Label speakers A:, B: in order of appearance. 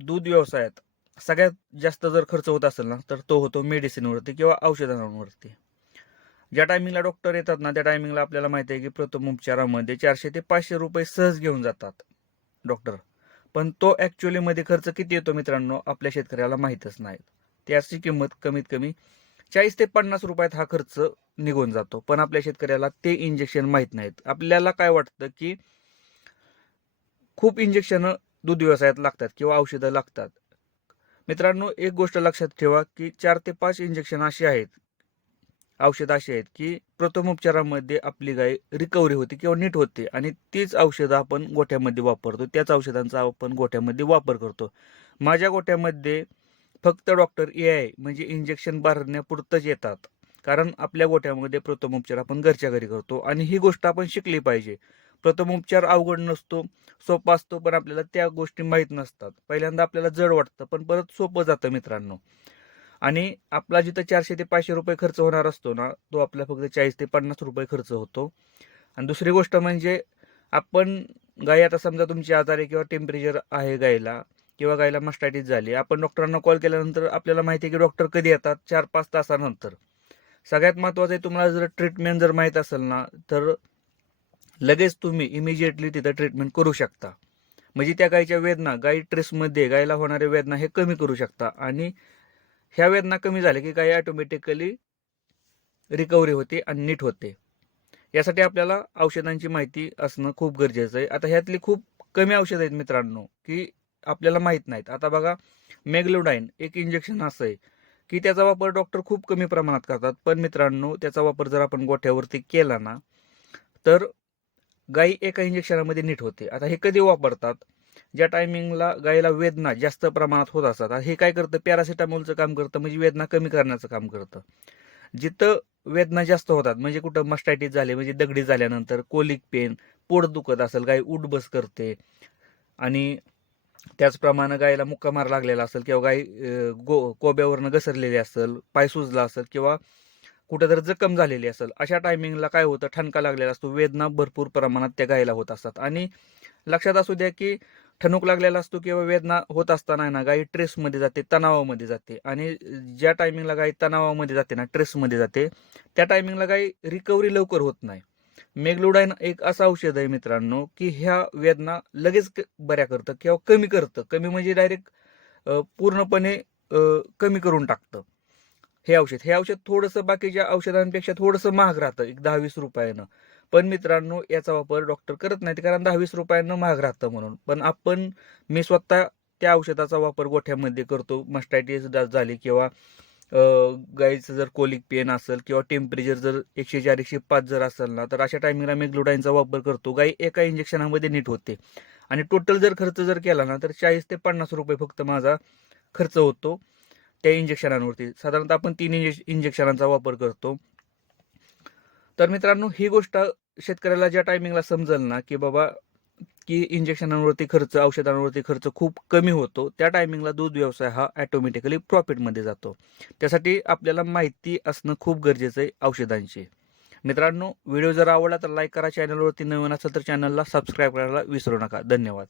A: दूध व्यवसायात सगळ्यात जास्त जर खर्च होत असेल ना तर तो होतो मेडिसिनवरती किंवा औषधांवरती. ज्या टायमिंगला डॉक्टर येतात ना त्या टायमिंगला आपल्याला माहिती आहे की प्रथम उपचारामध्ये चारशे ते पाचशे रुपये सहज घेऊन जातात डॉक्टर पण तो ॲक्च्युली मध्ये खर्च किती येतो मित्रांनो आपल्या शेतकऱ्याला माहीतच नाही. त्याची किंमत कमीत कमी चाळीस ते पन्नास रुपयात हा खर्च निघून जातो. पण आपल्या शेतकऱ्याला ते इंजेक्शन माहीत नाहीत. आपल्याला काय वाटतं की खूप इंजेक्शन दूध व्यवसायात लागतात किंवा औषधं लागतात. मित्रांनो एक गोष्ट लक्षात ठेवा की चार ते पाच इंजेक्शन अशी आहेत. औषधं अशी आहेत की प्रथमोपचारामध्ये आपली गाय रिकव्हरी होते किंवा नीट होते आणि तीच औषधं आपण गोठ्यामध्ये वापरतो. त्याच औषधांचा आपण गोठ्यामध्ये वापर करतो. माझ्या गोठ्यामध्ये फक्त डॉक्टर ए आय म्हणजे इंजेक्शन भरण्यापुरतंच येतात. कारण आपल्या गोठ्यामध्ये प्रथमोपचार आपण घरच्या घरी करतो आणि ही गोष्ट आपण शिकली पाहिजे. प्रथमोपचार अवघड नसतो सोपा असतो पण आपल्याला त्या गोष्टी माहीत नसतात. पहिल्यांदा आपल्याला जड वाटतं पण परत सोपं जातं मित्रांनो. आणि आपला जिथं चारशे ते पाचशे रुपये खर्च होणार असतो ना तो आपला फक्त चाळीस ते पन्नास रुपये खर्च होतो. आणि दुसरी गोष्ट म्हणजे आपण गाय आता समजा तुमची आजारी किंवा टेम्परेचर आहे गायला किंवा गायला मस्टायटीस झाली आपण डॉक्टरांना कॉल केल्यानंतर आपल्याला माहिती आहे की डॉक्टर कधी येतात? चार पाच तासानंतर. सगळ्यात महत्त्वाचं आहे तुम्हाला जर ट्रीटमेंट जर माहीत असेल ना तर लगेच तुम्ही इमिजिएटली तिथं ट्रीटमेंट करू शकता. म्हणजे त्या गायीच्या वेदना गाई ट्रेसमध्ये गायला होणाऱ्या वेदना हे कमी करू शकता. आणि ह्या वेदना कमी झाल्या की गाय ऑटोमॅटिकली रिकव्हरी होते आणि नीट होते. यासाठी आपल्याला औषधांची माहिती असणं खूप गरजेचं आहे. आता ह्यातली खूप कमी औषधं आहेत मित्रांनो की आपल्याला माहीत नाहीत. आता बघा मेग्लोडाईन एक इंजेक्शन असं आहे की त्याचा वापर डॉक्टर खूप कमी प्रमाणात करतात. पण मित्रांनो त्याचा वापर जर आपण गोठ्यावरती केला ना तर गाई एका इंजेक्शनामध्ये नीट होते. आता हे कधी वापरतात? ज्या टायमिंगला गायीला वेदना जास्त प्रमाणात होत असतात. आता हे काय करतं? पॅरासिटामॉलचं काम करतं. म्हणजे वेदना कमी करण्याचं काम करतं. जिथं वेदना जास्त होतात म्हणजे कुठं मस्टायटीस झाले म्हणजे दगडी झाल्यानंतर कोलिक पेन पोट दुखत असेल गाय उठबस करते. आणि त्याचप्रमाणे गायीला मुक्का मार लागलेला असेल किंवा गाय गो कोब्यावरनं घसरलेली असेल पाय सुजला असेल किंवा कुठं जर जखम झालेली असेल. अशा टायमिंगला काय होतं? ठणका लागलेला असतो. वेदना भरपूर प्रमाणात त्या गायला होत असतात. आणि लक्षात असू द्या की ठणूक लागलेला असतो किंवा वेदना होत असताना ना गाई ट्रेसमध्ये जाते तणावामध्ये जाते. आणि ज्या टायमिंगला गाई तणावामध्ये जाते ना ट्रेसमध्ये जाते त्या टायमिंगला गाई रिकव्हरी लवकर होत नाही. मेगलोडाईन एक असं औषध आहे मित्रांनो की ह्या वेदना लगेच बऱ्या करतं किंवा कमी करतं. कमी म्हणजे डायरेक्ट पूर्णपणे कमी करून टाकतं. हे औषध हे औषध थोडंसं बाकीच्या औषधांपेक्षा थोडंसं महाग राहतं एक दहा वीस रुपयानं. पण मित्रांनो याचा वापर डॉक्टर करत नाहीत कारण दहा वीस रुपयानं महाग राहतं म्हणून. पण आपण मी स्वतः त्या औषधाचा वापर गोठ्यामध्ये करतो. मस्टायटिस झाली किंवा गाईचं जर कोलिक पेन असेल किंवा टेम्परेचर जर एकशे चार एकशे पाच जर असेल ना तर अशा टायमिंगला मी ग्लुडाईनचा वापर करतो. गाई एका इंजेक्शनामध्ये नीट होते. आणि टोटल जर खर्च जर केला ना तर चाळीस ते पन्नास रुपये फक्त माझा खर्च होतो. त्या इंजेक्शनांवरती साधारणतः आपण तीन इंजे इंजेक्शनांचा वापर करतो. तर मित्रांनो ही गोष्ट शेतकऱ्याला ज्या टायमिंगला समजेल ना की बाबा की इंजेक्शनांवरती खर्च औषधांवरती खर्च खूप कमी होतो त्या टायमिंगला दूध व्यवसाय हा ॲटोमॅटिकली प्रॉफिटमध्ये जातो. त्यासाठी आपल्याला माहिती असणं खूप गरजेचं आहे औषधांची. मित्रांनो व्हिडिओ जर आवडला तर लाईक करा चॅनलवरती नवीन असेल तर चॅनलला सबस्क्राईब करायला विसरू नका. धन्यवाद.